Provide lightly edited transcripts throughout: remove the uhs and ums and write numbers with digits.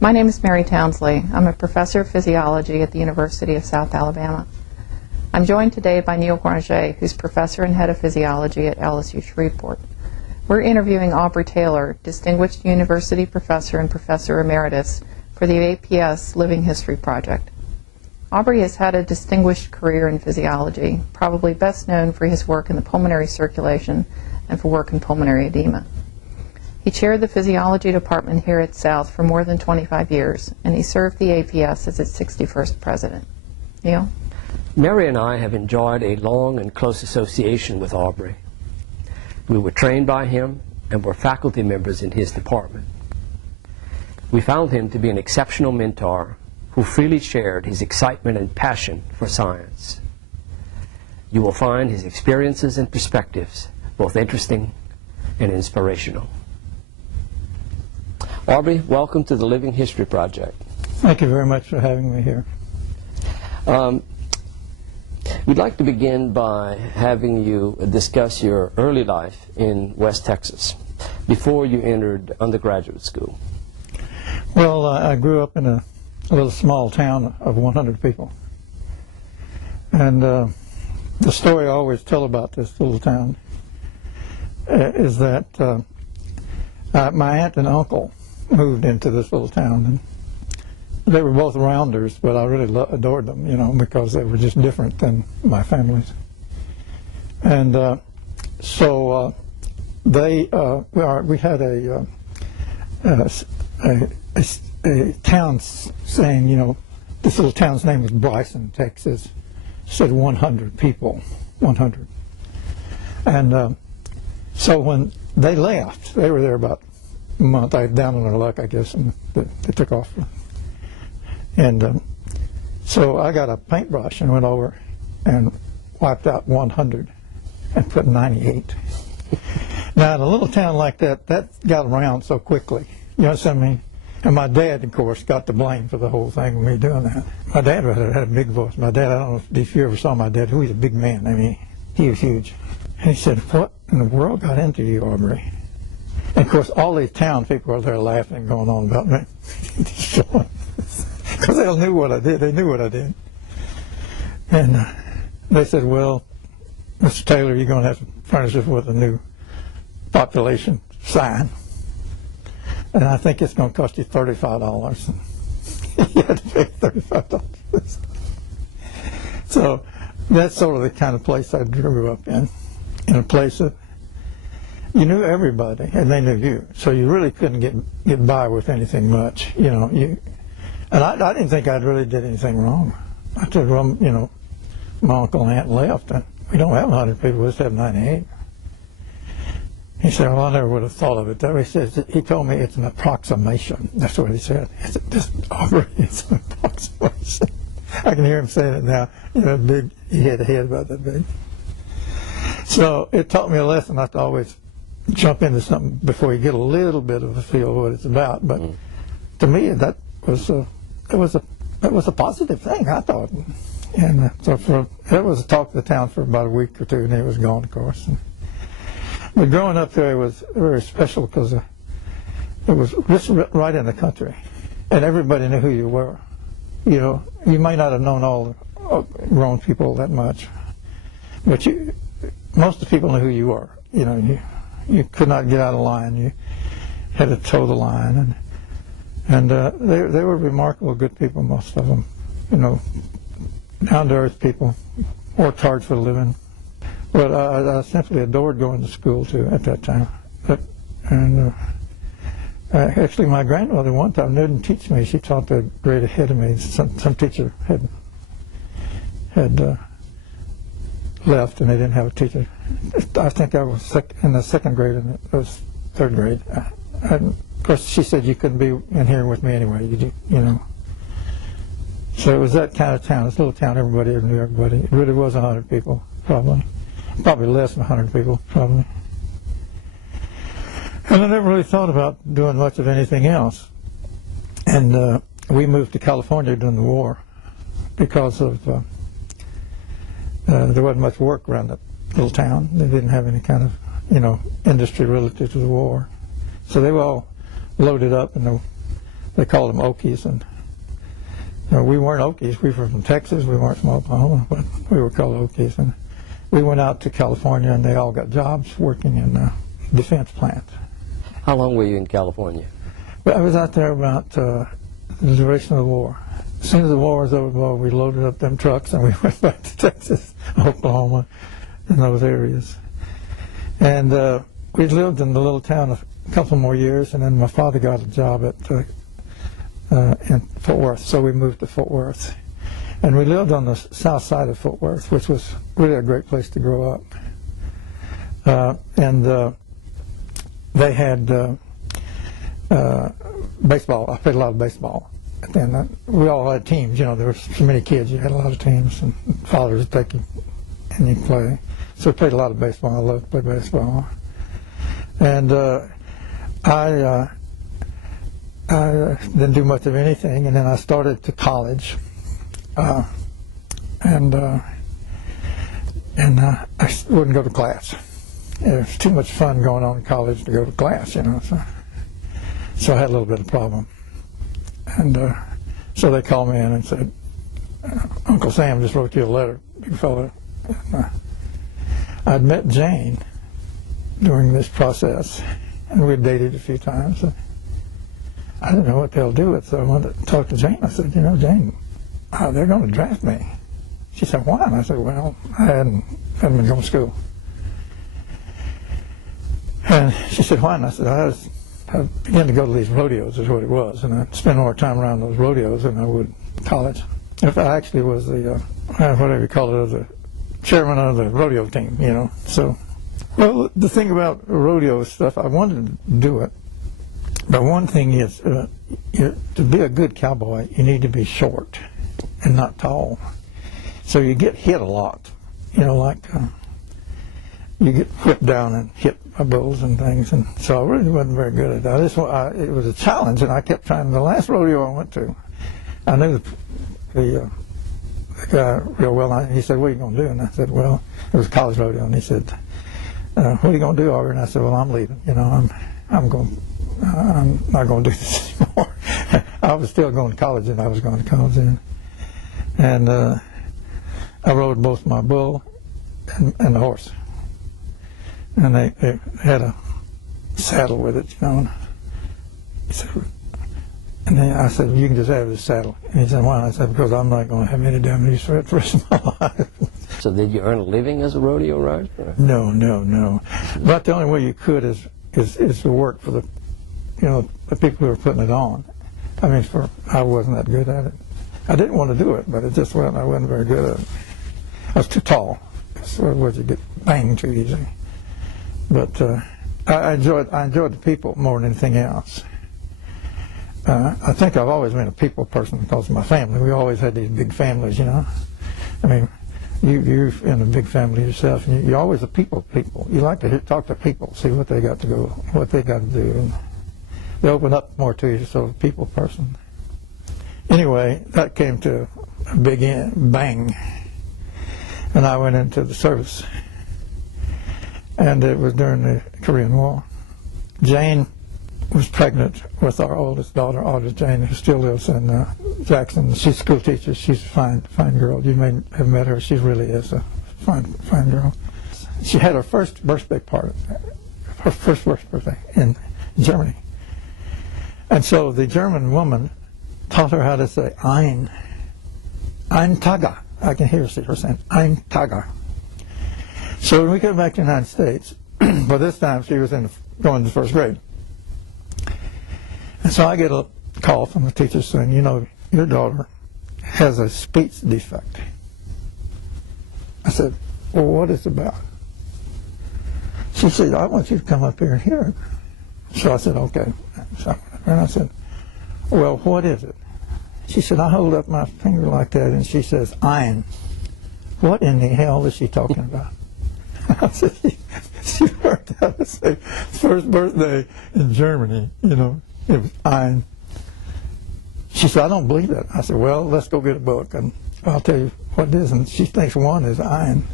My name is Mary Townsley. I'm a professor of physiology at the University of South Alabama. I'm joined today by Neil Granger, who's professor and head of physiology at LSU Shreveport. We're interviewing Aubrey Taylor, distinguished university professor and professor emeritus for the APS Living History Project. Aubrey has had a distinguished career in physiology, probably best known for his work in the pulmonary circulation and for work in pulmonary edema. He chaired the physiology department here at South for more than 25 years, and he served the APS as its 61st president. Neil? Mary and I have enjoyed a long and close association with Aubrey. We were trained by him and were faculty members in his department. We found him to be an exceptional mentor who freely shared his excitement and passion for science. You will find his experiences and perspectives both interesting and inspirational. Aubrey, welcome to the Living History Project. Thank you very much for having me here. We'd like to begin by having you discuss your early life in West Texas before you entered undergraduate school. Well, I grew up in a little small town of 100 people. And the story I always tell about this little town is that my aunt and uncle moved into this little town, and they were both rounders, but I really adored them, you know, because they were just different than my families. And so we had a town saying, you know, this little town's name was Bryson, Texas. It said 100 people, 100. And so when they left, they were there about a month. I was down on their luck, I guess, and they took off. And so I got a paintbrush and went over and wiped out 100 and put 98. Now, in a little town like that, that got around so quickly. You know what I mean? And my dad, of course, got the blame for the whole thing with me doing that. My dad had a big voice. My dad, I don't know if you ever saw my dad. He was a big man. I mean, he was huge. And he said, "What in the world got into you, Aubrey?" And, of course, all these town people were there laughing, going on about me. Because they all knew what I did. They knew what I did. And they said, "Well, Mr. Taylor, you're going to have to furnish us with a new population sign. And I think it's going to cost you $35. You had to pay $35. So that's sort of the kind of place I grew up in a place that you knew everybody and they knew you. So you really couldn't get by with anything much, you know. And I didn't think I really did anything wrong. I said, well, you know, my uncle and aunt left, and we don't have 100 people, we just have 98. He said, well, I never would have thought of it that way. He told me it's an approximation. That's what he said. It's an approximation. I can hear him saying it now. You know, he had a head about that big. So it taught me a lesson not to always jump into something before you get a little bit of a feel of what it's about. But to me, that was a positive thing, I thought. And so it was a talk of the town for about a week or two, and it was gone, of course. But growing up there was very special because it was just right in the country, and everybody knew who you were. You know, you may not have known all the grown people that much, but most of the people knew who you were. You know, you could not get out of line. You had to toe the line, and they were remarkable good people, most of them. You know, down to earth people, worked hard for a living. But I simply adored going to school, too, at that time. Actually, my grandmother one time didn't teach me. She taught the grade ahead of me. Some teacher had left, and they didn't have a teacher. I think I was in the second grade, and it was third grade. Of course, she said you couldn't be in here with me anyway, you know. So it was that kind of town. This little town, everybody knew everybody. It really was 100 people, probably. Probably less than 100 people, probably. And I never really thought about doing much of anything else. And we moved to California during the war because of there wasn't much work around that little town. They didn't have any kind of, you know, industry relative to the war. So they were all loaded up in the they called them Okies, and we weren't Okies. We were from Texas. We weren't from Oklahoma, but we were called Okies. And we went out to California, and they all got jobs working in defense plants. How long were you in California? Well, I was out there about the duration of the war. As soon as the war was over, we loaded up them trucks, and we went back to Texas, Oklahoma, and those areas. And we lived in the little town a couple more years, and then my father got a job at in Fort Worth, so we moved to Fort Worth. And we lived on the south side of Fort Worth, which was really a great place to grow up. They had baseball. I played a lot of baseball. And we all had teams. There were so many kids. You had a lot of teams, and fathers would take you and you play. So we played a lot of baseball. I loved to play baseball. And I didn't do much of anything, and then I started to college. I wouldn't go to class. It was too much fun going on in college to go to class, So I had a little bit of a problem. And so they called me in and said, Uncle Sam just wrote you a letter, big fella. I'd met Jane during this process, and we'd dated a few times. And I didn't know what they'll do with it, so I wanted to talk to Jane. I said, Jane, they're going to draft me. She said, why? And I said, well, I hadn't been going to school. And she said, why? And I said, I began to go to these rodeos, is what it was, and I'd spend more time around those rodeos than I would in college. If I actually was the, whatever you call it, the chairman of the rodeo team, So, well, the thing about rodeo stuff, I wanted to do it, but one thing is, to be a good cowboy, you need to be short and not tall. So you get hit a lot, you get whipped down and hit by bulls and things, and so I really wasn't very good at that. It was a challenge, and I kept trying. The last rodeo I went to, I knew the guy real well. And he said, "What are you going to do?" And I said, "Well, it was a college rodeo." And he said, "What are you going to do, Aubrey?" And I said, "Well, I'm leaving. I'm not going to do this anymore." I was still going to college, and I was going to college then, and I rode both my bull and the horse. And they had a saddle with it, And he said, and then I said, you can just have this saddle. And he said, why? And I said, because I'm not going to have any damn use for it the rest of my life. So did you earn a living as a rodeo rider? No. But the only way you could is to work for the people who were putting it on. I mean, I wasn't that good at it. I didn't want to do it, but I wasn't very good at it. I was too tall. So you get banged too easy. But I enjoyed the people more than anything else. I think I've always been a people person because of my family. We always had these big families, I mean, you're in a big family yourself, and you're always a people. You like to talk to people, see what they got to do, and they open up more to you, so a people person. Anyway, that came to a big bang, and I went into the service. And it was during the Korean War. Jane was pregnant with our oldest daughter, Audrey Jane, who still lives in Jackson. She's a school teacher. She's a fine girl. You may have met her. She really is a fine girl. She had her first birthday party, her first birthday in Germany. And so the German woman taught her how to say Ein Tage. I can hear her saying Ein Tage. So when we came back to the United States, by this time she was going to first grade. And so I get a call from the teacher saying, your daughter has a speech defect. I said, well, what is it about? She said, I want you to come up here and hear it. So I said, okay. And I said, well, what is it? She said, I hold up my finger like that, and she says, Ein. What in the hell is she talking about? I said, she learned how to say first birthday in Germany, it was Ein. She said, I don't believe it. I said, well, let's go get a book, and I'll tell you what it is. And she thinks one is Ein.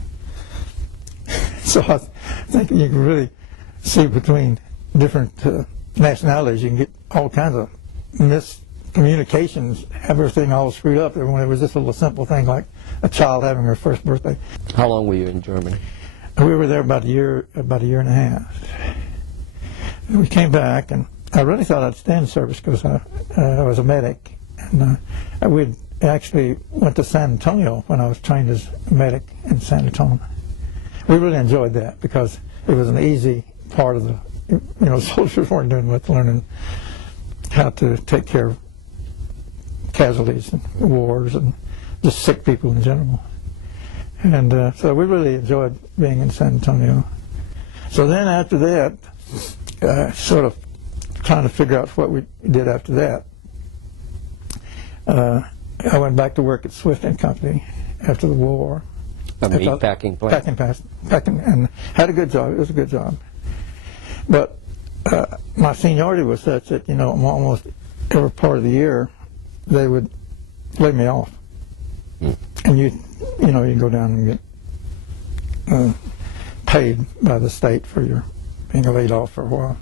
So I think you can really see between different nationalities, you can get all kinds of communications have everything all screwed up. When it was just a little simple thing like a child having her first birthday. How long were you in Germany? We were there about a year and a half. We came back, and I really thought I'd stay in service because I was a medic, and we actually went to San Antonio when I was trained as a medic in San Antonio. We really enjoyed that because it was an easy part of the, soldiers weren't doing much learning how to take care of casualties and wars and just sick people in general. And so we really enjoyed being in San Antonio. So then after that, sort of trying to figure out what we did after that, I went back to work at Swift & Company after the war. A meat packing plant. Packing, and had a good job. It was a good job. But my seniority was such that, almost every part of the year, they would lay me off. And you go down and get paid by the state for your being laid off for a while.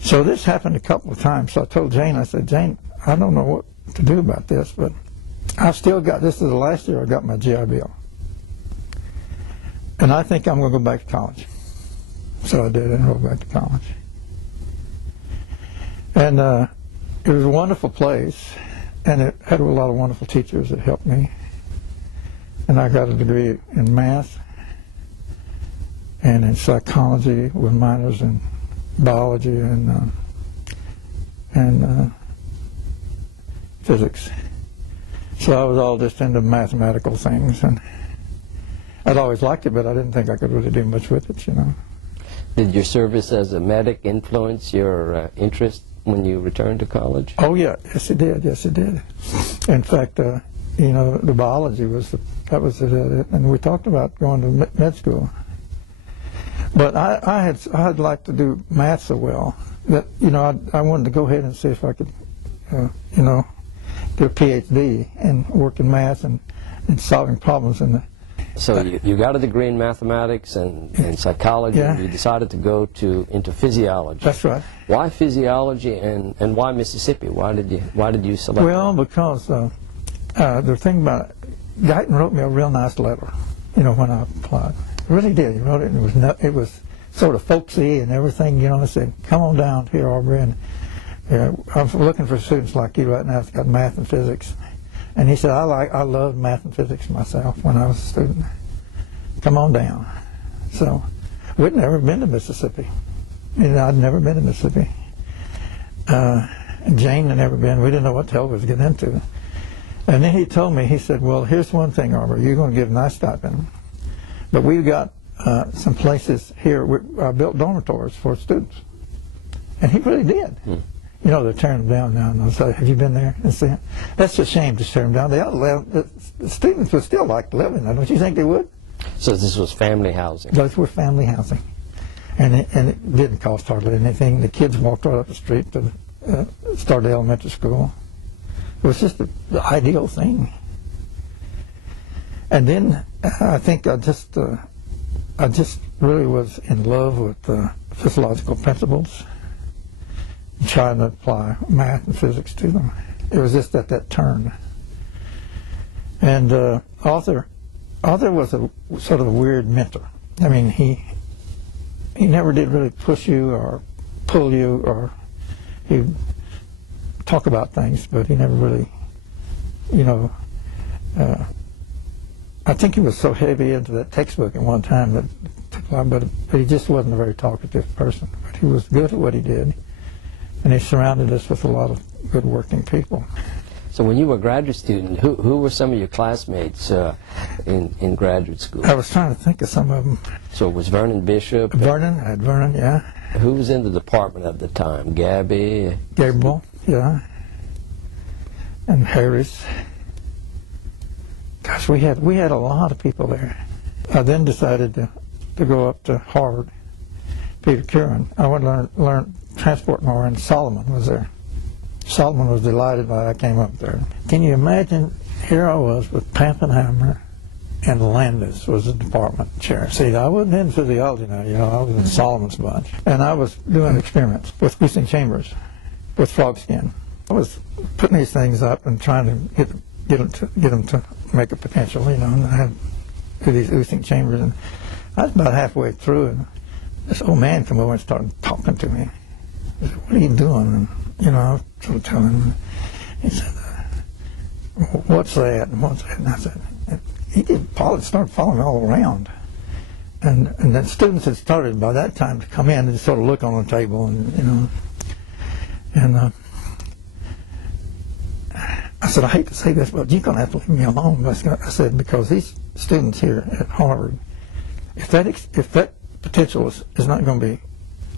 So this happened a couple of times. So I told Jane, I said, Jane, I don't know what to do about this, but I've still got, this is the last year I got my GI Bill. And I think I'm going to go back to college. So I did enroll back to college. And it was a wonderful place, and it had a lot of wonderful teachers that helped me. And I got a degree in math and in psychology with minors in biology and physics. So I was all just into mathematical things, and I'd always liked it, but I didn't think I could really do much with it, Did your service as a medic influence your interest when you returned to college? Oh yeah, yes it did, yes it did. In fact, the biology was that was it, and we talked about going to med school. But I'd like to do math so well that I wanted to go ahead and see if I could do a PhD and work in math and solving problems in the. So you got a degree in mathematics and psychology, yeah. And you decided to go into physiology. That's right. Why physiology and why Mississippi? Why did you select? Well, because the thing about it, Guyton wrote me a real nice letter, when I applied. He really did. He wrote it, and it was sort of folksy and everything. I said, "Come on down here, Aubrey." And I'm looking for students like you right now. It's got math and physics. And he said, I love math and physics myself when I was a student. Come on down. So we'd never been to Mississippi. I'd never been to Mississippi. And Jane had never been. We didn't know what the hell we was getting into. And then he told me, he said, well, here's one thing, Aubrey. You're going to get a nice stipend. But we've got some places here. I built dormitories for students. And he really did. They're tearing them down now. And I was like, have you been there? And say, that's a shame to tear them down. The students would still like to live in there. Don't you think they would? So this was family housing? Those were family housing. And it didn't cost hardly anything. The kids walked right up the street to start the elementary school. It was just the ideal thing. And then I think I just really was in love with physiological principles, trying to apply math and physics to them. It was just at that turn. And Arthur was a sort of a weird mentor. I mean, he never did really push you or pull you, or he'd talk about things, but he never really, I think he was so heavy into that textbook at one time that it took a lot, but he just wasn't a very talkative person. But he was good at what he did, and he surrounded us with a lot of good working people. So when you were a graduate student, who were some of your classmates in graduate school? I was trying to think of some of them. So it was Vernon Bishop? Vernon, I had Vernon, yeah. Who was in the department at the time? Gabby? Gabriel, yeah. And Harris. Gosh, we had a lot of people there. I then decided to go up to Harvard. Peter Curran. I went to learn transport more, and Solomon was there. Solomon was delighted that I came up there. Can you imagine, here I was with Pappenheimer, and Landis was the department chair. See, I wasn't in physiology now, I was in Solomon's bunch. And I was doing experiments with Houston Chambers, with frog skin. I was putting these things up and trying to get them to make a potential, you know, and I had through these oozing chambers, and I was about halfway through, and this old man came over and started talking to me. He said, "What are you doing?" And, you know, I was sort of telling him. He said, "What's that? And what's that?" And I said, he started following me all around. And then students had started by that time to come in and just sort of look on the table, and, you know. And I said, "I hate to say this, but you're going to have to leave me alone." I said, because these students here at Harvard, if that potential is not going to be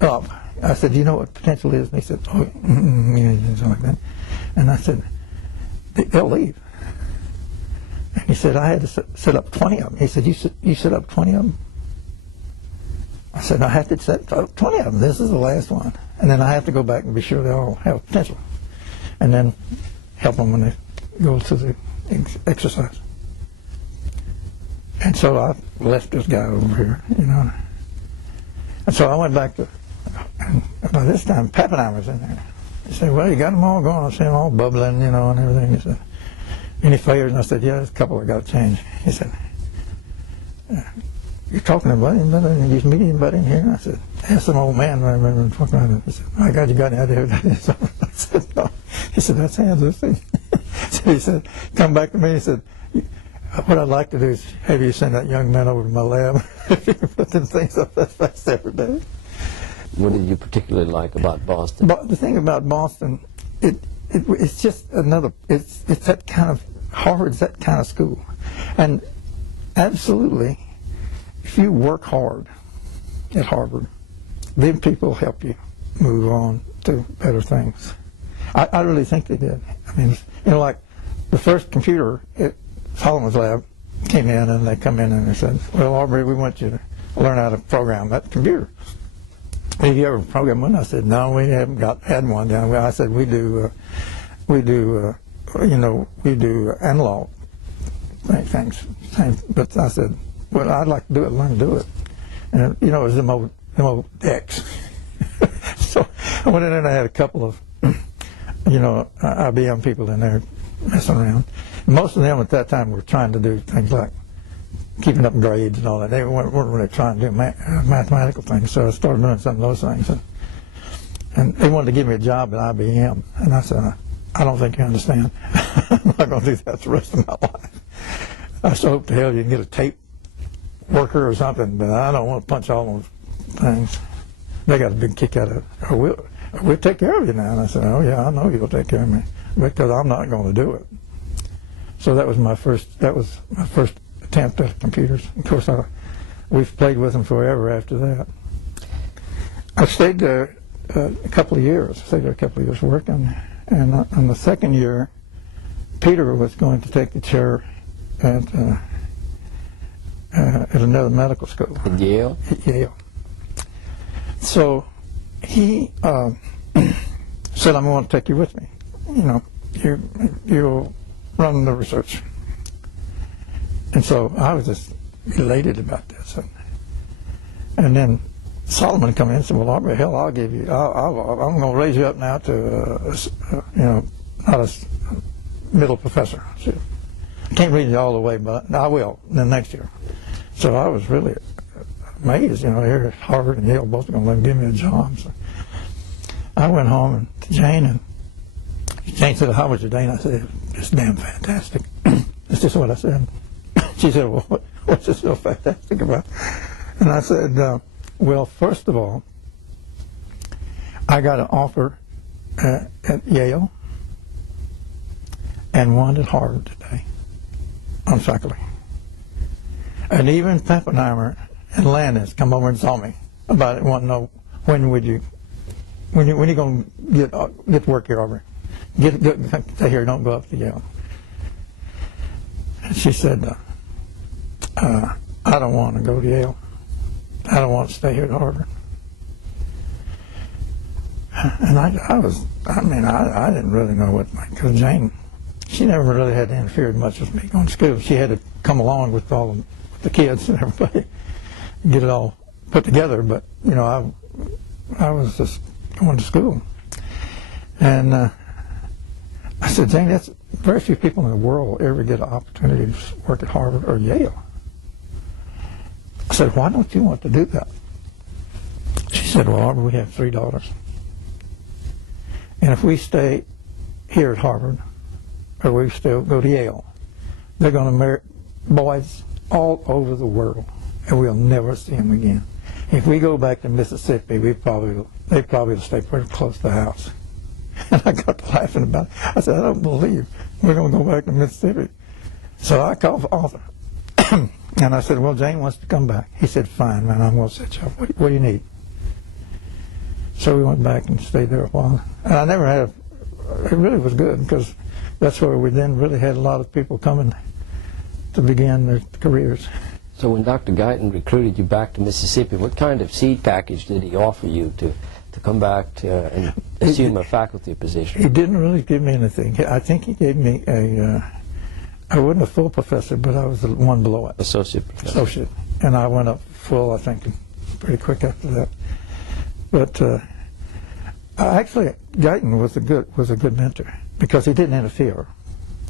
up, I said, "Do you know what potential is?" And he said, "Oh, something like that." And I said, "They'll leave." And he said, "I had to set up 20 of them." He said, "You set up 20 of them?" I said, "I have to set up 20 of them. This is the last one. And then I have to go back and be sure they all have potential. And then help them when they go to the exercise." And so I left this guy over here, you know. And so I went back to, and by this time, Pappenheimer's in there. He said, "Well, you got them all going." I said, "All bubbling, you know, and everything." He said, "Any failures?" And I said, "Yeah, there's a couple I got to change." He said, "You're talking to anybody? You meet anybody in here?" And I said, "Ask some old man I remember talking about it." He said, "My God, you got any idea who that is?" I said, "No." He said, "That's Hans." So he said, "Come back to me." He said, "What I'd like to do is have you send that young man over to my lab." If you put them things up that fast every day. What did you particularly like about Boston? But the thing about Boston, it's just another. It's that kind of Harvard's that kind of school, and absolutely, if you work hard at Harvard, then people help you move on to better things. I really think they did. I mean, you know, like the first computer at Solomon's lab came in, and they come in and they said, "Well, Aubrey, we want you to learn how to program that computer. Have you ever programmed one?" I said, "No, we haven't had one down." Well, I said, we do analog things. But I said, "Well, I'd like to learn to do it." And, you know, it was them old decks. So I went in there and I had a couple of, you know, IBM people in there messing around. Most of them at that time were trying to do things like keeping up grades and all that. They weren't really trying to do mathematical things. So I started doing some of those things. And they wanted to give me a job at IBM. And I said, "I don't think you understand. I'm not going to do that the rest of my life. I so hope to hell you can get a tape worker or something, but I don't want to punch all those things." They got a big kick out of it. We'll take care of you now." And I said, "Oh, yeah, I know you'll take care of me, because I'm not going to do it." So that was my first attempt at computers. Of course, we've played with them forever after that. I stayed there a couple of years. Working. And on the second year, Peter was going to take the chair at another medical school. At Yale? At Yale. So he said, "I'm going to take you with me. You know, you'll run the research." And so I was just elated about this. And then Solomon come in and said, "Well, Aubrey, hell, I'll give you. I'm going to raise you up now to, you know, not a middle professor. So I can't read it all the way, but I will. Then next year." So I was really amazed. You know, here at Harvard and Yale both going to give me a job. So I went home to Jane, and Jane said, "How was your day?" And I said, "Just damn fantastic." That's just what I said. She said, "Well, what's this so fantastic about?" And I said, "Well, first of all, I got an offer at Yale and one at Harvard today on faculty. And even Pappenheimer and Landis come over and saw me about it, want to know when you going to get to work here, Aubrey? Stay here, don't go up to Yale." And she said, "I don't want to go to Yale. I don't want to stay here at Harvard." And I didn't really know what, because Jane, she never really had interfered much with me going to school. She had to come along with all the kids and everybody, get it all put together. But, you know, I was just going to school. And I said, Jane, that's very few people in the world ever get an opportunity to work at Harvard or Yale. I said, why don't you want to do that? She said, well, Aubrey, we have 3 daughters. And if we stay here at Harvard, or we still go to Yale, they're going to marry boys all over the world, and we'll never see them again. If we go back to Mississippi, they probably will stay pretty close to the house. And I got to laughing about it. I said, I don't believe we're going to go back to Mississippi. So I called Arthur, and I said, well, Jane wants to come back. He said, fine, man, I'm going to set you up. What do you need? So we went back and stayed there a while. And I never had it really was good, because that's where we then really had a lot of people coming to begin their careers. So when Dr. Guyton recruited you back to Mississippi, what kind of seed package did he offer you to come back to, and assume a faculty position? He didn't really give me anything. I think he gave me I wasn't a full professor, but I was the one below it. Associate professor. Associate. And I went up full, I think, pretty quick after that. But actually, Guyton was a good mentor, because he didn't interfere.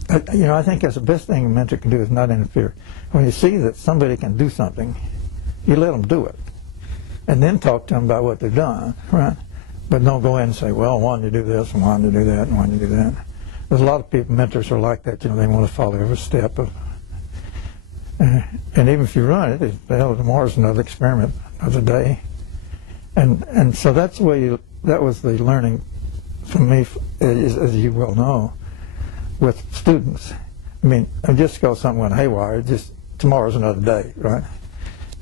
I think that's the best thing a mentor can do, is not interfere. When you see that somebody can do something, you let them do it, and then talk to them about what they've done, right? But don't go in and say, well, I wanted to do this, and wanted to do that, and wanted to do that. There's a lot of people, mentors are like that. They want to follow every step of. And even if you run it, hell, tomorrow's another experiment, another day. And so that's the way that was the learning for me, as you well know, with students. I mean, just because something went haywire, just tomorrow's another day, right?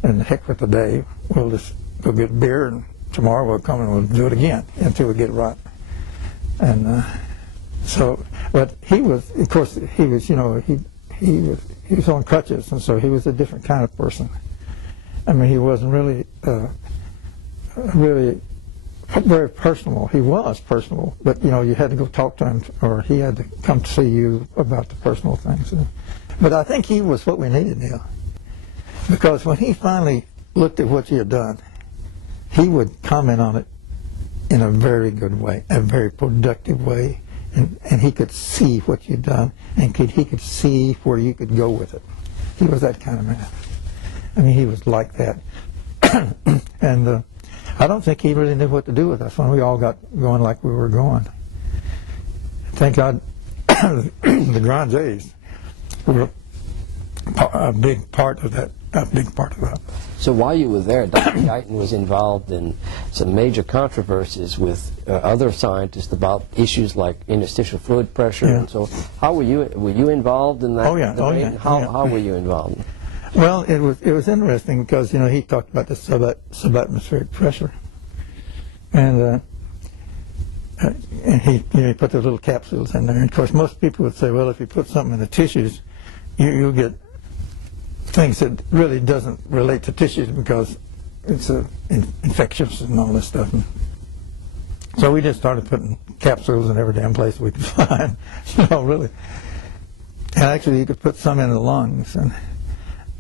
And heck with the day, we'll get beer, and tomorrow we'll come and we'll do it again until we get it right. And so, but he was, of course, he was, he was on crutches, and so he was a different kind of person. I mean, he wasn't really very personal. He was personal, but you had to go talk to him, or he had to come to see you about the personal things. But I think he was what we needed now, because when he finally looked at what you had done, he would comment on it in a very good way, a very productive way, and he could see what you'd done, and he could see where you could go with it. He was that kind of man. I mean, he was like that. And I don't think he really knew what to do with us when we all got going like we were going. Thank God the Grand J's were a big part of that. So while you were there, Dr. Guyton was involved in some major controversies with other scientists about issues like interstitial fluid pressure, and so how were you involved in that? Oh yeah, How were you involved? Well, it was interesting, because he talked about the subatmospheric pressure, and he put those little capsules in there. And of course, most people would say, well, if you put something in the tissues, you'll get things that really doesn't relate to tissues, because it's infectious and all this stuff. And so we just started putting capsules in every damn place we could find, really. And actually, you could put some in the lungs, and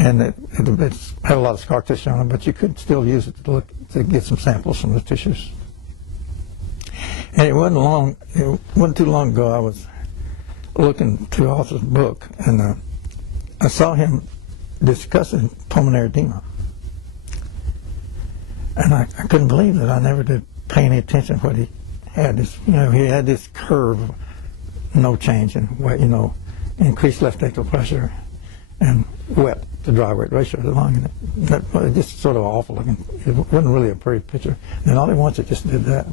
it had a lot of scar tissue on it, but you could still use it to get some samples from the tissues. And it wasn't too long ago, I was looking through Arthur's book, and I saw him discussing pulmonary edema. And I couldn't believe that. I never did pay any attention to what he had. He had this curve, no change in weight, increased left atrial pressure, and wet to dry weight ratio of the lung. And that just sort of awful looking. It wasn't really a pretty picture. And all at once it just did that.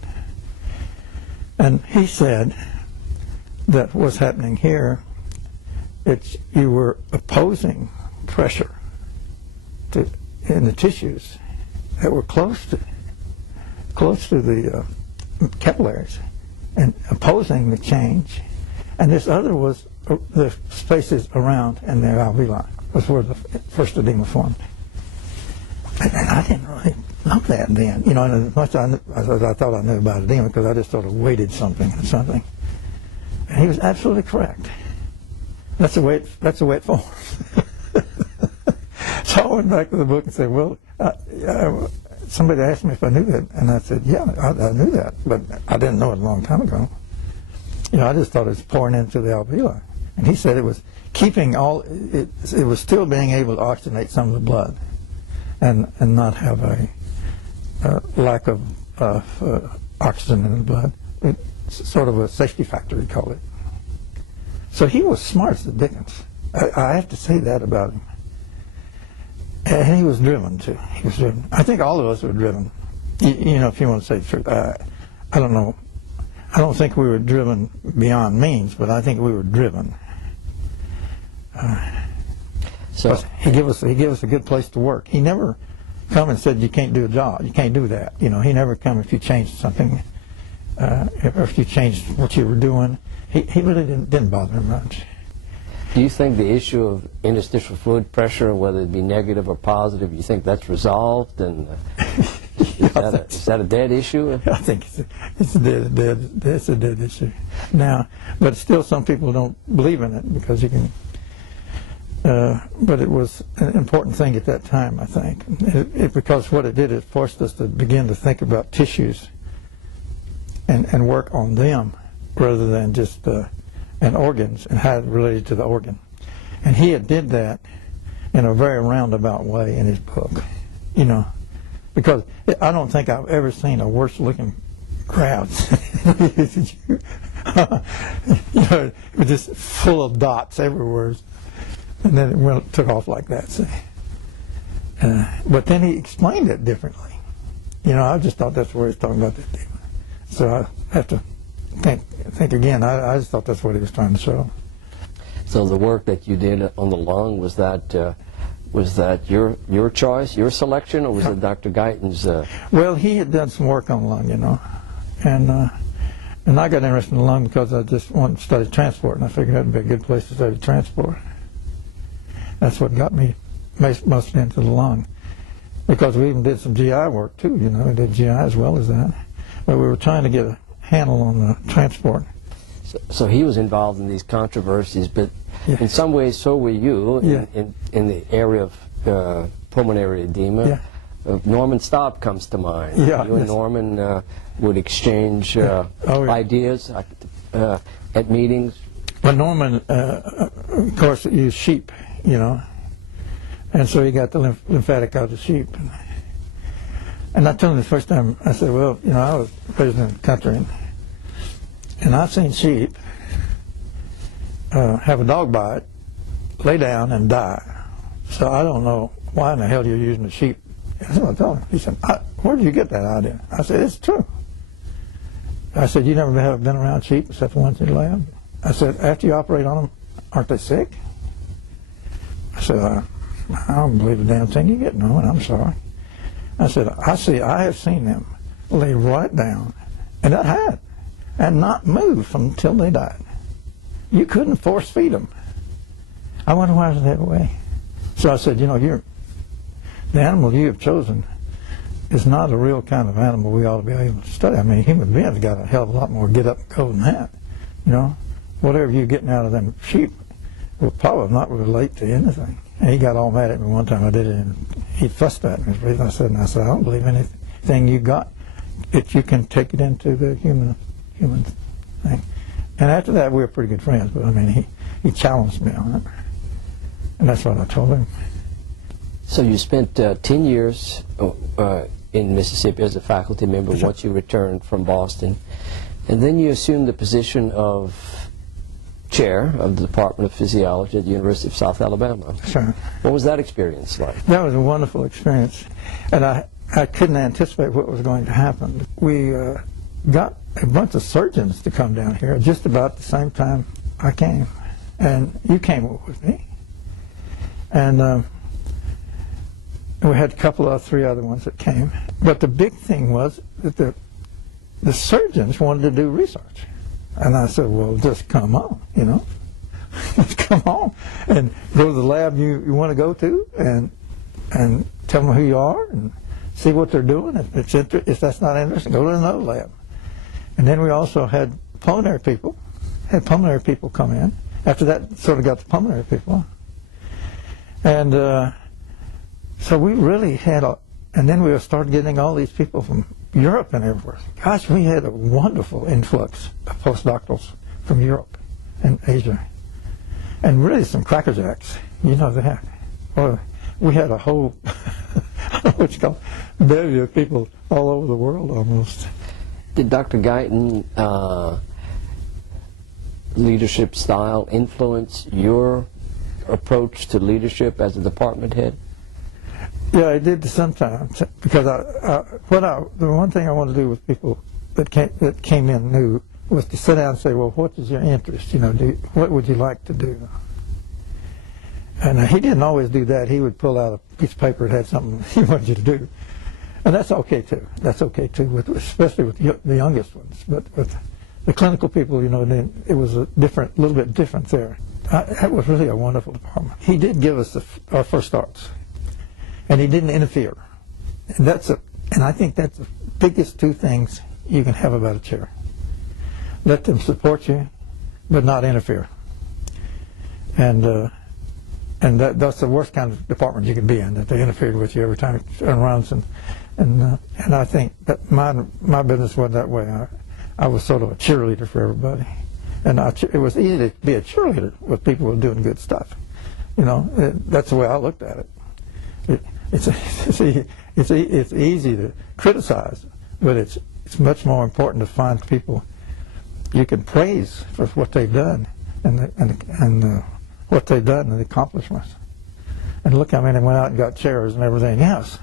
And he said that what's happening here, you were opposing pressure in the tissues that were close to the capillaries, and opposing the change. And this other was the spaces around in the alveoli, was where the first edema formed. And I didn't really know that then. And as much as I thought I knew about edema, because I just sort of weighted something and something. And he was absolutely correct. That's the way it forms. So I went back to the book and said, well, somebody asked me if I knew that, and I said, yeah, I knew that, but I didn't know it a long time ago. You know, I just thought it was pouring into the alveoli. And he said it was keeping all, it was still being able to oxygenate some of the blood and not have a lack of oxygen in the blood. It's sort of a safety factor, he called it. So he was smart as the dickens. I have to say that about him. And he was driven, too. He was driven. I think all of us were driven. You know, if you want to say the truth. I don't know. I don't think we were driven beyond means, but I think we were driven. So he gave us a good place to work. He never come and said you can't do a job. You can't do that. You know, he never come if you changed something, or if you changed what you were doing. He really didn't bother him much. Do you think the issue of interstitial fluid pressure, whether it be negative or positive, you think that's resolved? And is that a dead issue? I think it's a dead issue now. But still, some people don't believe in it because you can. But it was an important thing at that time, I think, because what it did, it forced us to begin to think about tissues and work on them rather than just and organs and how it related to the organ. And he did that in a very roundabout way in his book, you know, because I don't think I've ever seen a worse looking crowds. You know, it was just full of dots everywhere. And then it took off like that. So. But then he explained it differently. You know, I just thought that's where he was talking about that thing. So I have to think again. I just thought that's what he was trying to show. So the work that you did on the lung, was that your choice, your selection, or was it Dr. Guyton's? Well, he had done some work on the lung, you know, and I got interested in the lung because I just wanted to study transport, and I figured that'd be a good place to study transport. That's what got me mostly into the lung, because we even did some GI work too. You know, we did GI as well as that, but we were trying to get a handle on the transport. So he was involved in these controversies, but yeah. In some ways, so were you yeah. in the area of pulmonary edema. Yeah. Norman Staub comes to mind. Yeah, you and Norman would exchange ideas at meetings. But Norman, of course, used sheep, you know, and so he got the lymphatic out of the sheep. And I told him the first time, I said, well, you know, I was president of the country, and I've seen sheep have a dog bite, lay down, and die. So I don't know why in the hell you're using the sheep. That's what I told him. He said, where did you get that idea? I said, it's true. I said, you never have been around sheep except for once in your lab? I said, after you operate on them, aren't they sick? I said, I don't believe a damn thing you get, no, and I'm sorry. I said, I have seen them lay right down, and that had, and not move until they died. You couldn't force feed them. I wonder why is it that way. So I said, you know, the animal you have chosen is not a real kind of animal we ought to be able to study. I mean, human beings got a hell of a lot more get up and go than that. You know, whatever you're getting out of them sheep will probably not relate to anything. And he got all mad at me one time I did it, and he fussed at me. I said, I don't believe anything you got, if you can take it into the human thing. And after that, we were pretty good friends, but I mean, he challenged me on it. And that's what I told him. So you spent 10 years in Mississippi as a faculty member once you returned from Boston. And then you assumed the position of chair of the Department of Physiology at the University of South Alabama. Sure. What was that experience like? That was a wonderful experience. And I couldn't anticipate what was going to happen. We got a bunch of surgeons to come down here just about the same time I came. And you came with me. And we had three other ones that came. But the big thing was that the surgeons wanted to do research. And I said, well, just come on, you know. Just come on and go to the lab you want to go to and tell them who you are and see what they're doing. If that's not interesting, go to another lab. And then we also had pulmonary people come in. After that, sort of got the pulmonary people. And so we really had and then we started getting all these people from Europe and everywhere. Gosh, we had a wonderful influx of postdoctorals from Europe and Asia, and really some Cracker Jacks. You know that. Well, we had a whole, I don't know what you call it, bevy of people all over the world almost. Did Dr. Guyton leadership style influence your approach to leadership as a department head? Yeah, I did sometimes, because the one thing I wanted to do with people that came in new was to sit down and say, well, what is your interest? You know, what would you like to do? And he didn't always do that. He would pull out a piece of paper that had something he wanted you to do. And that's okay too. That's okay too, especially with the youngest ones. But with the clinical people, you know, it was a little bit different there. That was really a wonderful department. He did give us our first starts, and he didn't interfere. And I think that's the biggest two things you can have about a chair. Let them support you, but not interfere. And that's the worst kind of department you can be in, that they interfered with you every time you turn around. And I think that my business wasn't that way. I was sort of a cheerleader for everybody. And it was easy to be a cheerleader with people who were doing good stuff. You know, that's the way I looked at it. It's easy to criticize, but it's much more important to find people you can praise for what they've done and what they've done and the accomplishments. And look how many went out and got chairs and everything else.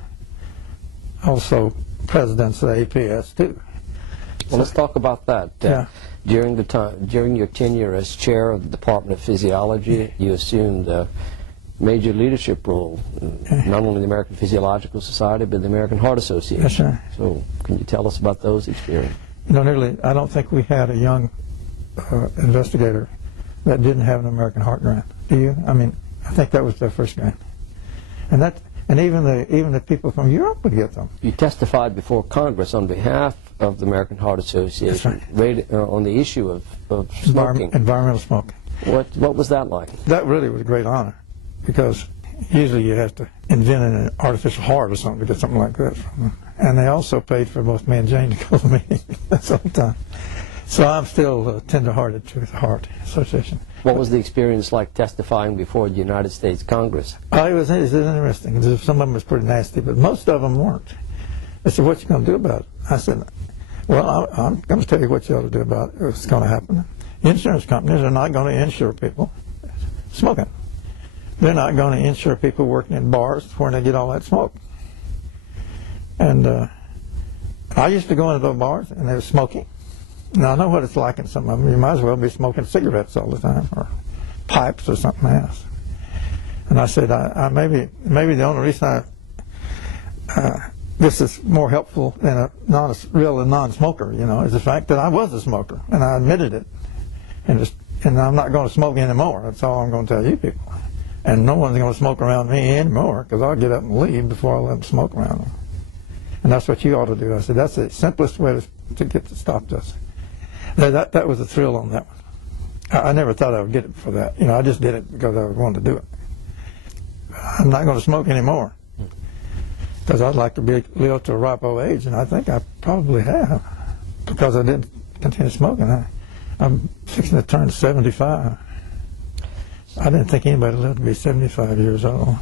Also, presidents of the APS too. Well, let's talk about that. Yeah. During your tenure as chair of the Department of Physiology, you assumed a major leadership role, not only in the American Physiological Society, but the American Heart Association. Yes, sir. So, can you tell us about those experiences? You know, I don't think we had a young investigator that didn't have an American Heart grant. Do you? I mean, I think that was their first grant, and even the people from Europe would get them. You testified before Congress on behalf of the American Heart Association on the issue of smoking. Environmental smoking. What was that like? That really was a great honor, because usually you have to invent an artificial heart or something to get something like that from them. And they also paid for both me and Jane to go to the meeting at some time. So I'm still tender-hearted to the Heart Association. What was the experience like testifying before the United States Congress? It was interesting. Some of them was pretty nasty, but most of them weren't. They said, what you going to do about it? I said, well, I'm going to tell you what you ought to do about it. What's going to happen. Insurance companies are not going to insure people smoking. They're not going to insure people working in bars where they get all that smoke. And I used to go into those bars, and they were smoking. Now, I know what it's like in some of them. You might as well be smoking cigarettes all the time, or pipes or something else. And I said, maybe the only reason this is more helpful than a non-smoker, you know, is the fact that I was a smoker, and I admitted it. And I'm not going to smoke anymore. That's all I'm going to tell you people. And no one's going to smoke around me anymore, because I'll get up and leave before I let them smoke around them. And that's what you ought to do. I said, that's the simplest way to get to stop this. That was a thrill on that one. I never thought I would get it for that. You know, I just did it because I wanted to do it. I'm not going to smoke anymore, because I'd like to live to a ripe old age, and I think I probably have, because I didn't continue smoking. I'm fixing to turn 75. I didn't think anybody lived to be 75 years old.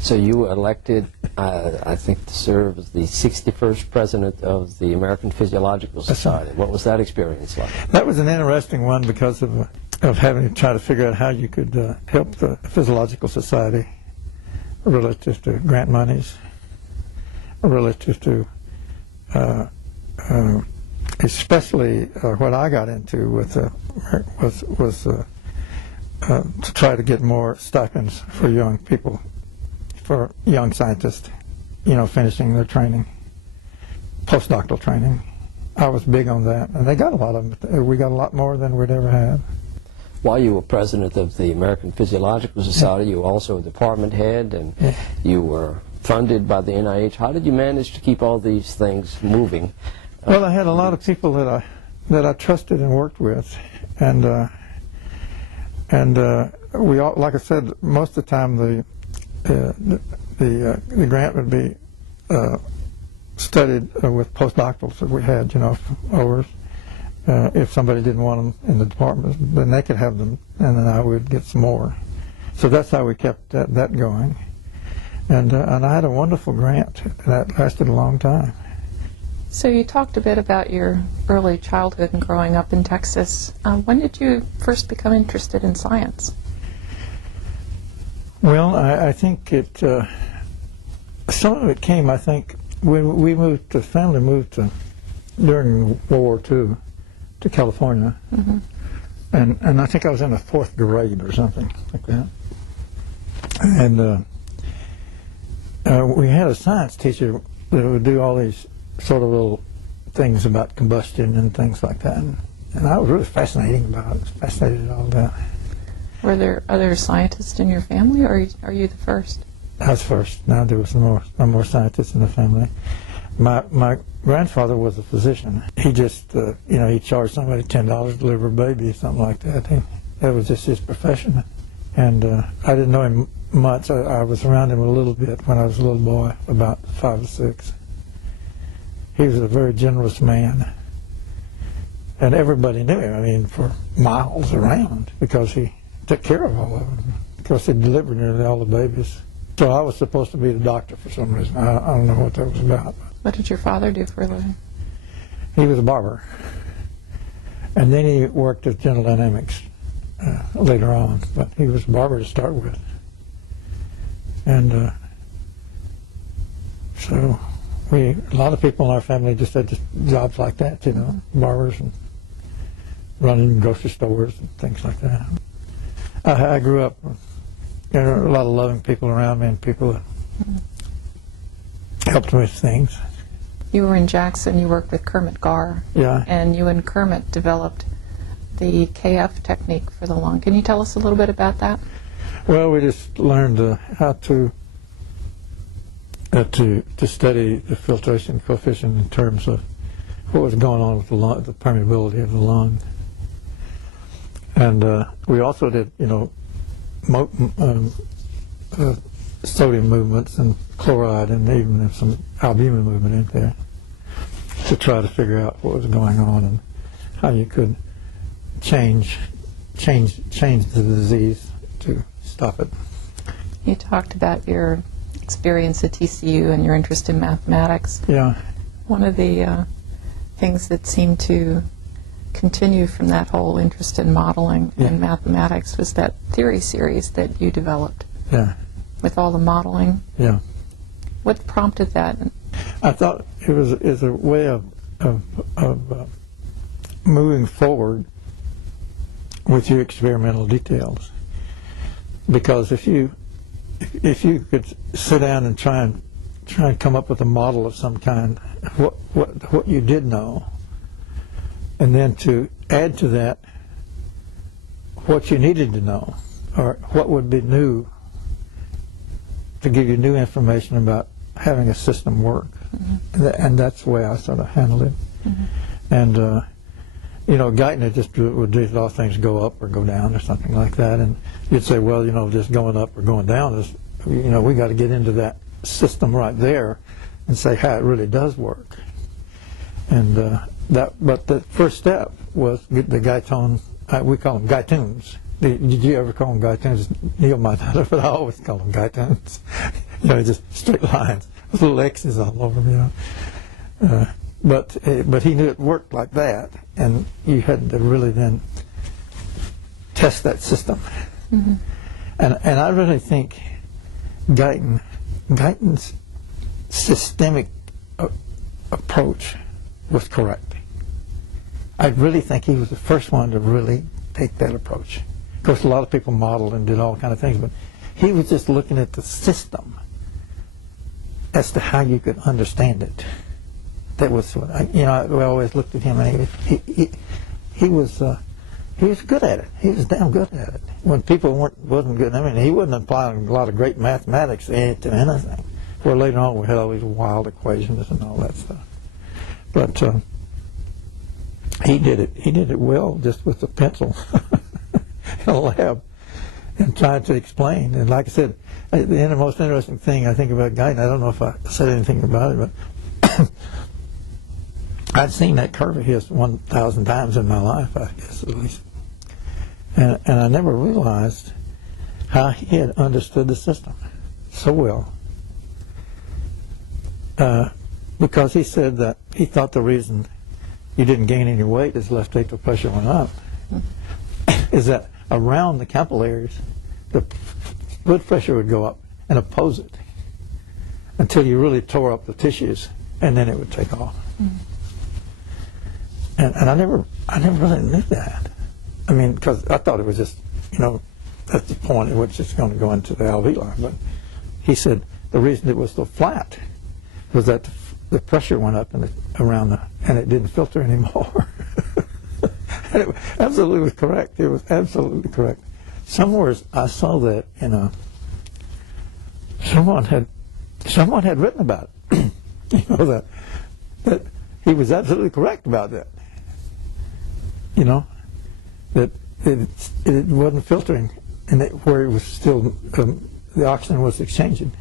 So you were elected, I think, to serve as the 61st president of the American Physiological Society. What was that experience like? That was an interesting one, because of having to try to figure out how you could help the Physiological Society relative to grant monies, relative to especially what I got into was to try to get more stipends for young people, for young scientists, you know, finishing their training, postdoctoral training. I was big on that, and they got a lot of them. We got a lot more than we'd ever had. While you were president of the American Physiological Society, you were also a department head, and you were funded by the NIH. How did you manage to keep all these things moving? Well, I had a lot of people that I trusted and worked with, and we all, like I said, most of the time the grant would be studied with postdoctorals that we had, you know, over, if somebody didn't want them in the department, then they could have them, and then I would get some more. So that's how we kept that going. And I had a wonderful grant that lasted a long time. So you talked a bit about your early childhood and growing up in Texas. When did you first become interested in science? Well, I think some of it came, I think, when we moved, the family moved during World War II to California. Mm-hmm. And I think I was in the 4th grade or something like that. And we had a science teacher that would do all these sort of little things about combustion and things like that. And I was really fascinated by all that. Were there other scientists in your family, or are you the first? I was first. Now there was no more scientists in the family. My grandfather was a physician. He just, he charged somebody $10 to deliver a baby, something like that. That was just his profession. And I didn't know him much. I was around him a little bit when I was a little boy, about 5 or 6. He was a very generous man. And everybody knew him, I mean, for miles around, because he took care of all of them, because he delivered nearly all the babies. So I was supposed to be the doctor for some reason. I don't know what that was about. What did your father do for a living? He was a barber. And then he worked at General Dynamics later on, but he was a barber to start with. And so a lot of people in our family just had jobs like that, barbers and running grocery stores and things like that. I grew up, there were a lot of loving people around me and people that helped me with things. You were in Jackson, you worked with Kermit Garr. Yeah. And you and Kermit developed the KF technique for the lung. Can you tell us a little bit about that? Well, we just learned how to study the filtration coefficient in terms of what was going on with the lung, the permeability of the lung. And we also did, sodium movements and chloride and even some albumin movement in there to try to figure out what was going on and how you could change the disease to stop it. You talked about your experience at TCU and your interest in mathematics. Yeah. One of the things that seemed to continue from that whole interest in modeling and mathematics was that theory series that you developed. Yeah. With all the modeling. Yeah. What prompted that? I thought it was a way of moving forward with your experimental details. Because if you could sit down and try and come up with a model of some kind, what you did know, and then to add to that what you needed to know, or what would be new to give you new information about having a system work. Mm-hmm. And that's the way I sort of handled it. Mm-hmm. And Guyton just would do all things go up or go down or something like that, and you'd say, well, just going up or going down is, we got to get into that system right there and say how it really does work. And but the first step was the Guyton. We call them Guytoons. Did you ever call them Guytoons? Neil might not have, but I always call them Guytoons. Just straight lines with little X's all over them. But he knew it worked like that, and you had to really then test that system. Mm-hmm. And I really think Guyton's systemic approach was correct. I really think he was the first one to really take that approach. Of course, a lot of people modeled and did all kind of things, but he was just looking at the system as to how you could understand it. That was what we always looked at him, and he was good at it. He was damn good at it. When people wasn't good, he wasn't applying a lot of great mathematics to anything. Where later on we had all these wild equations and all that stuff. But he did it well, just with a pencil in a lab, and tried to explain. And like I said, the most interesting thing I think about Guyton, I don't know if I said anything about it, but I'd seen that curve of his 1,000 times in my life, I guess, at least. And I never realized how he had understood the system so well. Because he said that he thought the reason you didn't gain any weight as left atrial pressure went up is that around the capillaries, the blood pressure would go up and oppose it until you really tore up the tissues, and then it would take off. And I never really knew that. I mean, because I thought it was just, at the point at which it's going to go into the alveoli. But he said the reason it was so flat was that the pressure went up and it didn't filter anymore. And it absolutely was correct. It was absolutely correct. Somewhere I saw that in someone had written about it. That he was absolutely correct about that. That it wasn't filtering, and where it was still the oxygen was exchanging,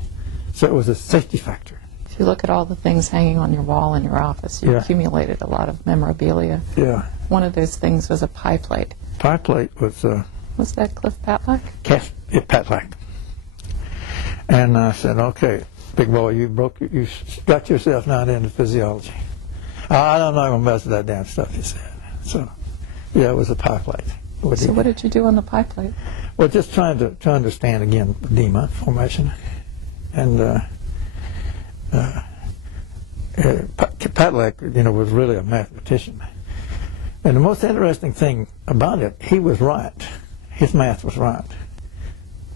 so it was a safety factor. If you look at all the things hanging on your wall in your office, you accumulated a lot of memorabilia. Yeah. One of those things was a pie plate. Pie plate was. Was that Cliff Patlack? Patlack. And I said, "Okay, big boy, you got yourself now into physiology. I'm not going to mess with that damn stuff," he said. So, yeah, it was a pie plate. So what did you do on the pie plate? Well, just trying to understand again edema formation, and Patlack, was really a mathematician. And the most interesting thing about it, he was right. His math was right.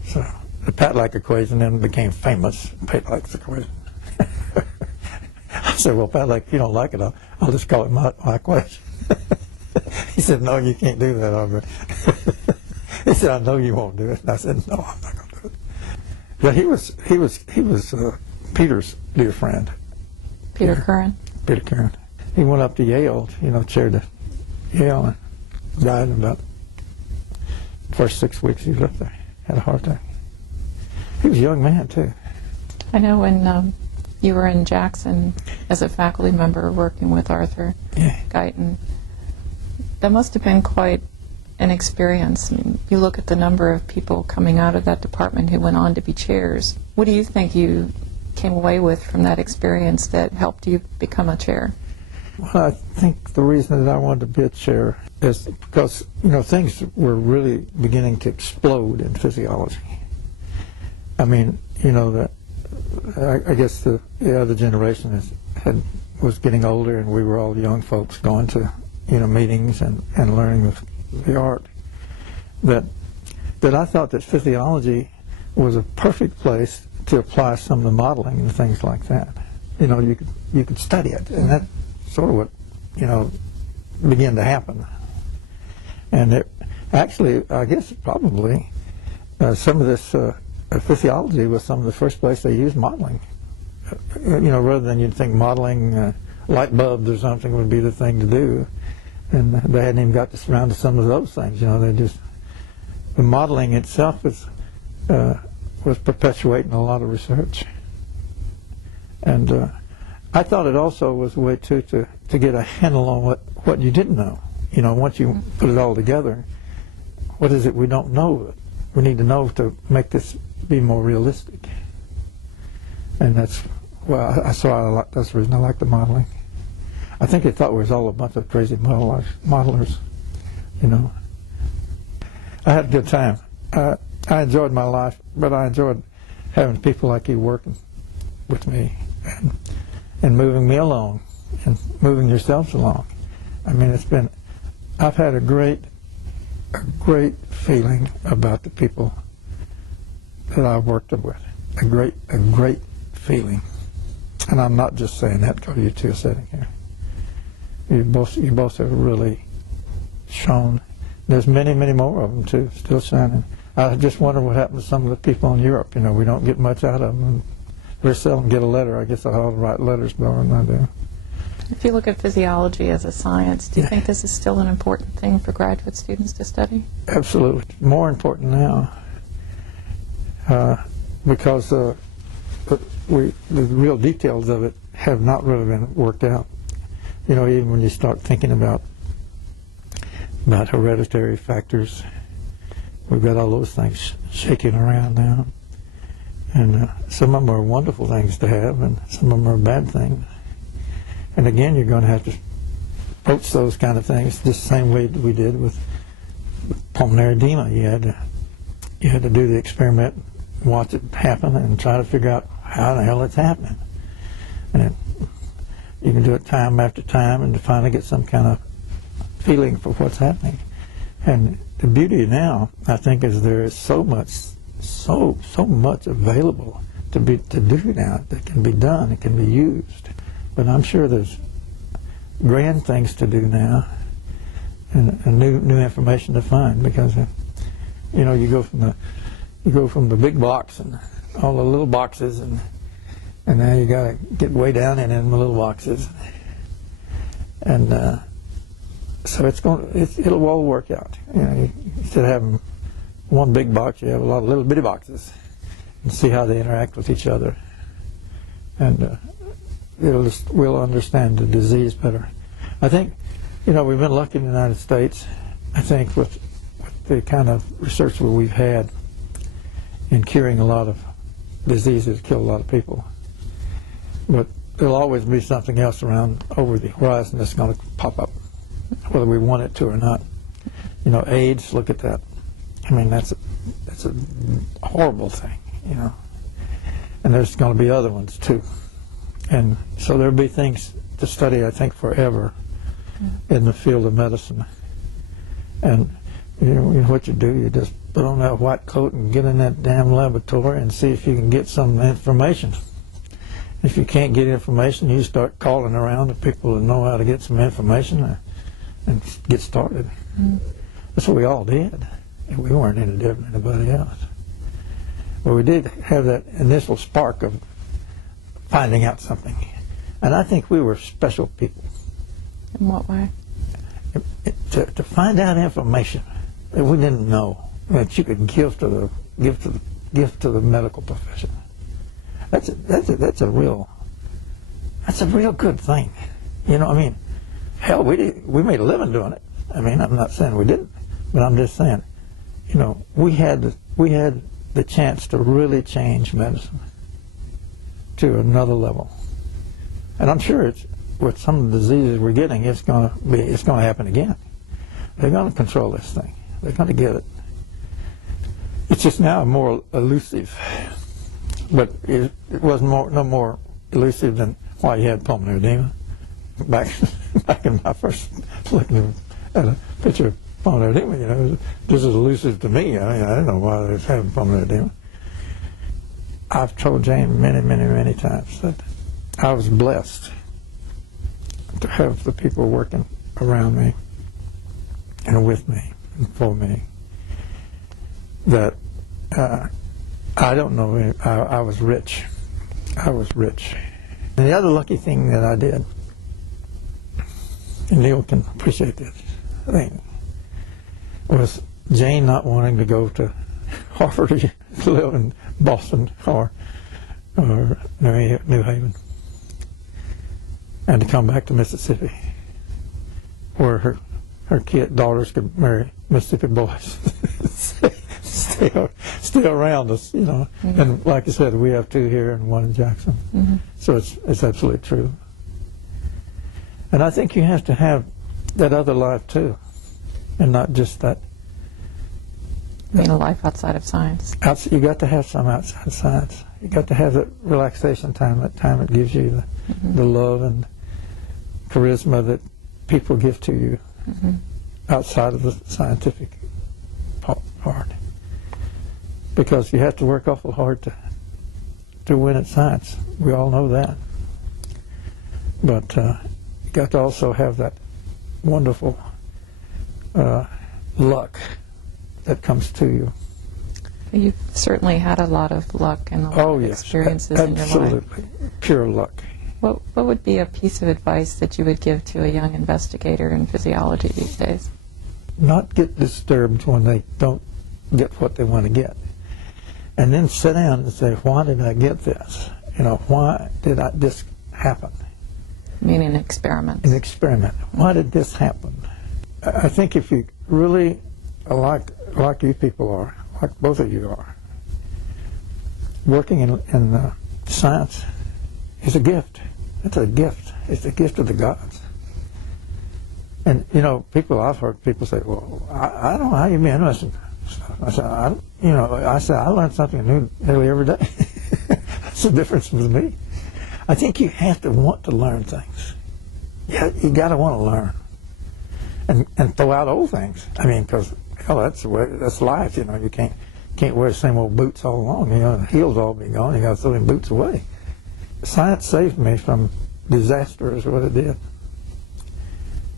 So the Patlack equation then became famous, Patlack's equation. I said, "Well, Patlack, if you don't like it, I'll just call it my equation." He said, "No, you can't do that, Aubrey." He said, "I know you won't do it." And I said, "No, I'm not going to do it." Yeah, he was Peter's dear friend. Peter Curran? Peter Curran. He went up to Yale, chaired at Yale, and died in about the first 6 weeks he was up there. Had a heart attack. He was a young man, too. I know when you were in Jackson as a faculty member working with Arthur Guyton, that must have been quite an experience. I mean, you look at the number of people coming out of that department who went on to be chairs. What do you think you came away with from that experience that helped you become a chair? Well, I think the reason that I wanted to be a chair is because, things were really beginning to explode in physiology. I mean, that I guess the other generation was getting older, and we were all young folks going to, meetings and learning the art. That I thought that physiology was a perfect place to apply some of the modeling and things like that. You could study it, and that's sort of what began to happen. And it actually, I guess, probably some of this physiology was some of the first place they used modeling. Rather than you'd think modeling light bulbs or something would be the thing to do, and they hadn't even got around to some of those things. The modeling itself was perpetuating a lot of research. And I thought it also was a way, too, to get a handle on what you didn't know. Once you put it all together, what is it we don't know that we need to know to make this be more realistic? And that's that's the reason I like the modeling. I think they thought we was all a bunch of crazy modelers. I had a good time. I enjoyed my life, but I enjoyed having people like you working with me and moving me along and moving yourselves along. I mean, I've had a great feeling about the people that I've worked with. A great feeling. And I'm not just saying that because you two are sitting here. You both have really shone. There's many more of them too, still shining. I just wonder what happened to some of the people in Europe. We don't get much out of them. Very seldom get a letter. I guess I ought to write letters more than I do. If you look at physiology as a science, do you think this is still an important thing for graduate students to study? Absolutely. More important now. Because the real details of it have not really been worked out. You know, even when you start thinking about hereditary factors, we've got all those things shaking around now. And some of them are wonderful things to have, and some of them are bad things. And again, you're going to have to approach those kind of things just the same way we did with pulmonary edema. You had to do the experiment, watch it happen, and try to figure out how the hell it's happening. And you can do it time after time, and to finally get some kind of feeling for what's happening. And the beauty now, I think, is there is so much available to do now that can be done, it can be used. But I'm sure there's grand things to do now, and new information to find, because you know, you go from the big box and all the little boxes, and now you got to get way down in the little boxes, and so it'll all work out. You know, instead of having one big box, you have a lot of little bitty boxes, and see how they interact with each other, and we'll understand the disease better. I think, you know, we've been lucky in the United States, I think, with the kind of research that we've had in curing a lot of diseases that kill a lot of people. But there'll always be something else around over the horizon that's going to pop up, whether we want it to or not. You know, AIDS, look at that. I mean, that's a horrible thing, you know. And there's going to be other ones too. And so there'll be things to study, I think, forever in the field of medicine. And you know what you do, you just put on that white coat and get in that damn laboratory and see if you can get some information. If you can't get information, you start calling around to people that know how to get some information and get started. That's what we all did. We weren't any different than anybody else. But we did have that initial spark of finding out something. And I think we were special people. In what way? To find out information that we didn't know, that you could give to the medical profession. That's a real good thing. You know, I mean, hell, we made a living doing it. I mean, I'm not saying we didn't, but I'm just saying, you know, we had the chance to really change medicine to another level. And I'm sure it's, with some of the diseases we're getting, it's going to happen again. They're going to control this thing. They're going to get it. It's just now more elusive, but it was no more elusive than why you had pulmonary edema. Back in my first looking at a picture of pulmonary edema, you know, it was just as elusive to me. I mean, I didn't know why they was having pulmonary edema. I've told Jane many times that I was blessed to have the people working around me and with me and for me that I don't know, I was rich. I was rich. And the other lucky thing that I did, and Neil can appreciate this, I think, was Jane not wanting to go to Harvard to live in Boston or New Haven, and to come back to Mississippi, where her daughters could marry Mississippi boys, stay around us, you know. And like I said, we have two here and one in Jackson, so it's absolutely true. And I think you have to have that other life too, and not just that. I mean, a life outside of science. You got to have some outside of science. You got to have that relaxation time, that time that gives you the love and charisma that people give to you outside of the scientific part. Because you have to work awful hard to win at science. We all know that. But you got to also have that wonderful luck that comes to you. You've certainly had a lot of luck and a lot of experiences in your life. Absolutely, pure luck. What would be a piece of advice that you would give to a young investigator in physiology these days? Not get disturbed when they don't get what they want to get. And then sit down and say, why did I get this? You know, why did this happen? Meaning experiments. An experiment. Why did this happen? I think if you really, like you people are, like both of you are, working in science is a gift. It's a gift. It's a gift of the gods. And, you know, I've heard people say, well, I don't know how you be interested. I said, I learn something new nearly every day. That's the difference with me. I think you have to want to learn things. Yeah, you got to want to learn, and throw out old things. I mean, because that's life. You know, you can't wear the same old boots all along. You know, the heels all be gone. You got to throw them boots away. Science saved me from disaster, is what it did.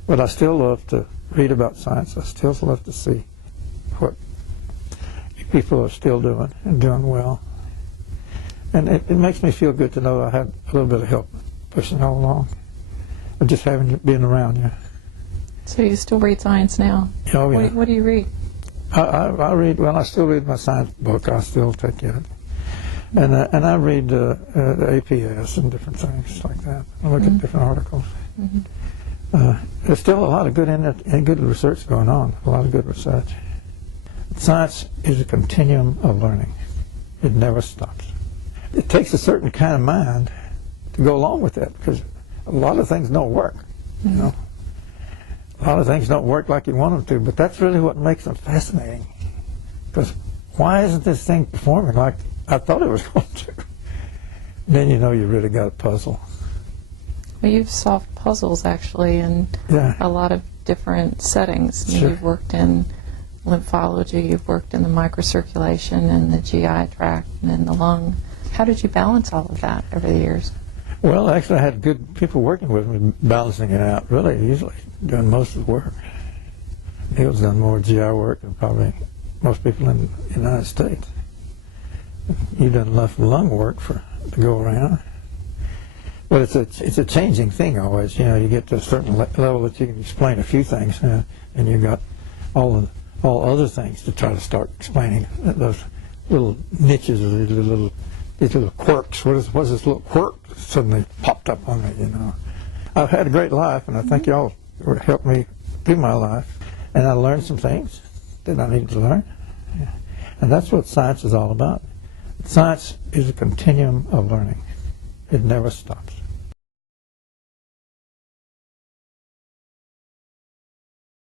But I still love to read about science. I still love to see what people are still doing and doing well. And it makes me feel good to know I had a little bit of help pushing all along, of just being around you. So you still read science now? Oh, yeah. What do you read? I read, well, I still read my science book. I still take it. And I read the APS and different things like that. I look at different articles. There's still a lot of good research going on, a lot of good research. Science is a continuum of learning. It never stops. It takes a certain kind of mind to go along with that, because a lot of things don't work, you know. A lot of things don't work like you want them to, but that's really what makes them fascinating. Because why isn't this thing performing like I thought it was going to? Then you know you really got a puzzle. Well, you've solved puzzles actually in a lot of different settings. Sure. You've worked in lymphology, you've worked in the microcirculation and the GI tract and in the lung. How did you balance all of that over the years? Well, actually I had good people working with me balancing it out, really easily, doing most of the work. Neil's done more GI work than probably most people in the United States. You've done enough lung work to go around. But it's a changing thing always. You know, you get to a certain level that you can explain a few things, and you've got all other things to try to start explaining. Those little niches, or these little quirks. What is this little quirk that suddenly popped up on me? You know, I've had a great life, and I think y'all helped me through my life, and I learned some things that I needed to learn. Yeah. And that's what science is all about. Science is a continuum of learning. It never stops.